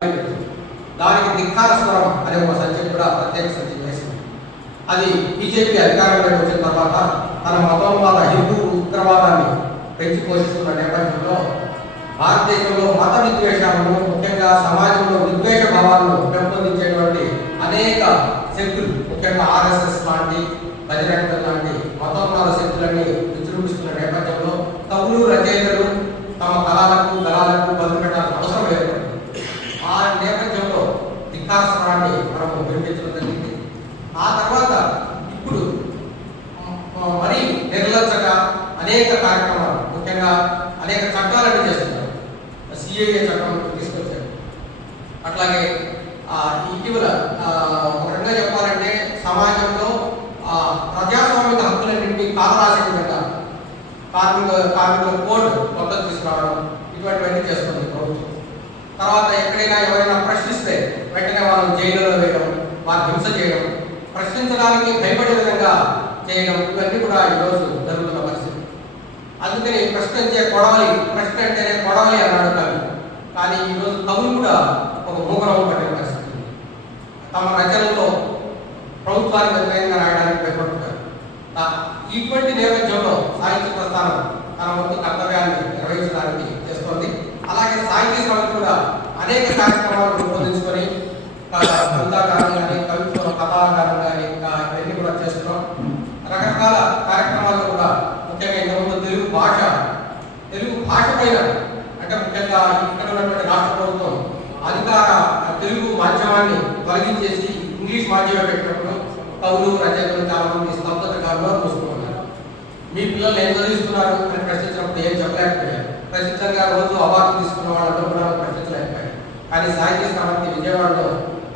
దానికి ధిక్కార స్వరం అనే ఒక సంచిక కూడా ప్రత్యేక సంచిక వేసింది. అది బీజేపీ అధికారంలోకి వచ్చిన తర్వాత తన మతోన్మాద హిందూ ఉగ్రవాదాన్ని పెంచి పోషిస్తున్న నేపథ్యంలో భారతదేశంలో మత విద్వేషాలను, ముఖ్యంగా సమాజంలో విద్వేష భావాలను పెంపొందించేటువంటి అనేక శక్తులు, ముఖ్యంగా ఆర్ఎస్ఎస్ లాంటి, బజరంగ లాంటి మతోన్మాద శక్తులన్నీ విజృంభిస్తున్న నేపథ్యంలో కవులు, రచయితలు తమ కళలకు బదులు పెట్టాల్సిన అవసరం ఏర్పడింది. ఆ నేపథ్యంలో ధిక్కార స్వరాన్ని మనము వినిపించడం జరిగింది. ఆ తర్వాత ఇప్పుడు మరీ నిర్లజ్జగా అనేక కార్యక్రమాలు, ముఖ్యంగా అనేక చట్టాలను చేస్తున్నారు. సిఏఏ చట్టం తీసుకొచ్చారు. అట్లాగే ఇటీవల ఒక రకంగా చెప్పాలంటే సమాజంలో ప్రజాస్వామిక హక్కులన్నింటినీ కాలరాసే విధంగా కార్మికుల కోడ్ కొత్తగా తీసుకురావడం, ఇటువంటివన్నీ చేస్తుంది ప్రభుత్వం. తర్వాత ఎక్కడైనా ఎవరైనా ప్రశ్నిస్తే వెంటనే వాళ్ళని జైలులో వేయడం, వారిని హింస చేయడం, ప్రశ్నించడానికి భయపడే విధంగా చేయడం, ఇవన్నీ కూడా ఈరోజు జరుగుతున్న పరిస్థితి. అందుకని ప్రశ్నించే కొడవలి, ప్రశ్న అంటేనే కొడవలి అన్నాడు కవి. కానీ ఈరోజు కవులు కూడా ఒక మూగరం పట్టిన పరిస్థితి. తమ రచనలో ప్రభుత్వానికి వ్యతిరేకంగా రాయడానికి భయపడుతున్నారు. ఇటువంటి నేపథ్యంలో సాహిత్య ప్రస్థానం తన వంతు కర్తవ్యాన్ని నిర్వహించడానికి చేస్తోంది. అలాగే సాహిత్య సమితి కూడా అనేక కార్యక్రమాలు రూపొందించుకొని కవితాకారం కానీ, కవిత్వం, కథాకారం కానీ ఇవన్నీ కూడా చేస్తున్నాం. రకరకాల కార్యక్రమాలు కూడా, ముఖ్యంగా ఇంతకుముందు తెలుగు భాష పైన, అంటే ముఖ్యంగా ఇక్కడ ఉన్నటువంటి రాష్ట్ర ప్రభుత్వం అధికార తెలుగు మాధ్యమాన్ని తొలగించేసి ఇంగ్లీష్ మాధ్యమం పెట్టినప్పుడు కవులు, రచయితలు చాలా మంది స్తబ్దతకారులు చూసుకున్నారు. మీ పిల్లలు ఏం చదివిస్తున్నారు అని ప్రశ్నించినప్పుడు ఏం చెప్పలేకపోయారు. ప్రసిద్ధంగా రోజు అవార్డు తీసుకున్న వాళ్ళందరూ కూడా ప్రశ్నించలేకపోయారు. కానీ సాహిత్య సమితి విజయవాడలో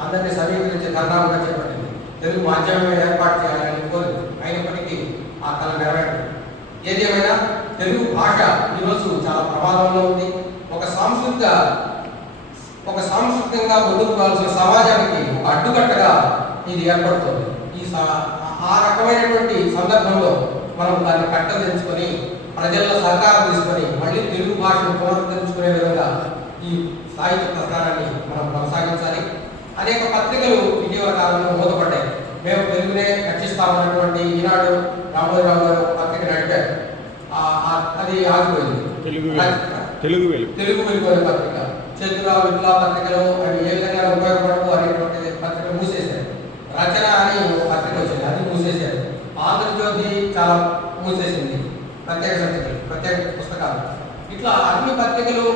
అందరినీ సమీకరించి ధర్నాలుగా చేపట్టింది. తెలుగు మాధ్యమమే ఏర్పాటు చేయాలని కోరింది. అయినప్పటికీ ఆ కళ నెరవేరలేదు. ఏదేమైనా తెలుగు భాష ఈరోజు చాలా ప్రమాదంలో ఉంది. ఒక సాంస్కృతికంగా ముందుకు కావాల్సిన సమాజానికి ఒక అడ్డుకట్టగా ఇది ఏర్పడుతుంది. ఆ రకమైనటువంటి సందర్భంలో మనం దాన్ని కట్టదించుకొని ప్రజల్లో సహకారం తీసుకొని మళ్ళీ తెలుగు భాషను పునరుద్ధరించుకునే విధంగా ఈ సాహిత్య ప్రస్థానాన్ని మనం కొనసాగించాలి. అనేక పత్రికలు ఇటీవల కాలంలో మూతపడ్డాయి. మేము తెలుగునే రక్షిస్తామన్నటువంటి ఈనాడు రామోజీరావు గారు పత్రిక నడిపారు. అది ఆగిపోయింది. తెలుగు వెలుగు అనే పత్రిక, చేతుల విప్లవ పత్రికలు అవి ఏ విధంగా ఉపయోగపడవు అనేటువంటి పత్రిక మూసేశారు. రచన అని ఒక పత్రిక వచ్చింది, అది మూసేశారు. ఆంధ్రజ్యోతి చాలా మూసేసింది, ప్రత్యేక పుస్తకాలు. ఇట్లా అన్ని పత్రికలు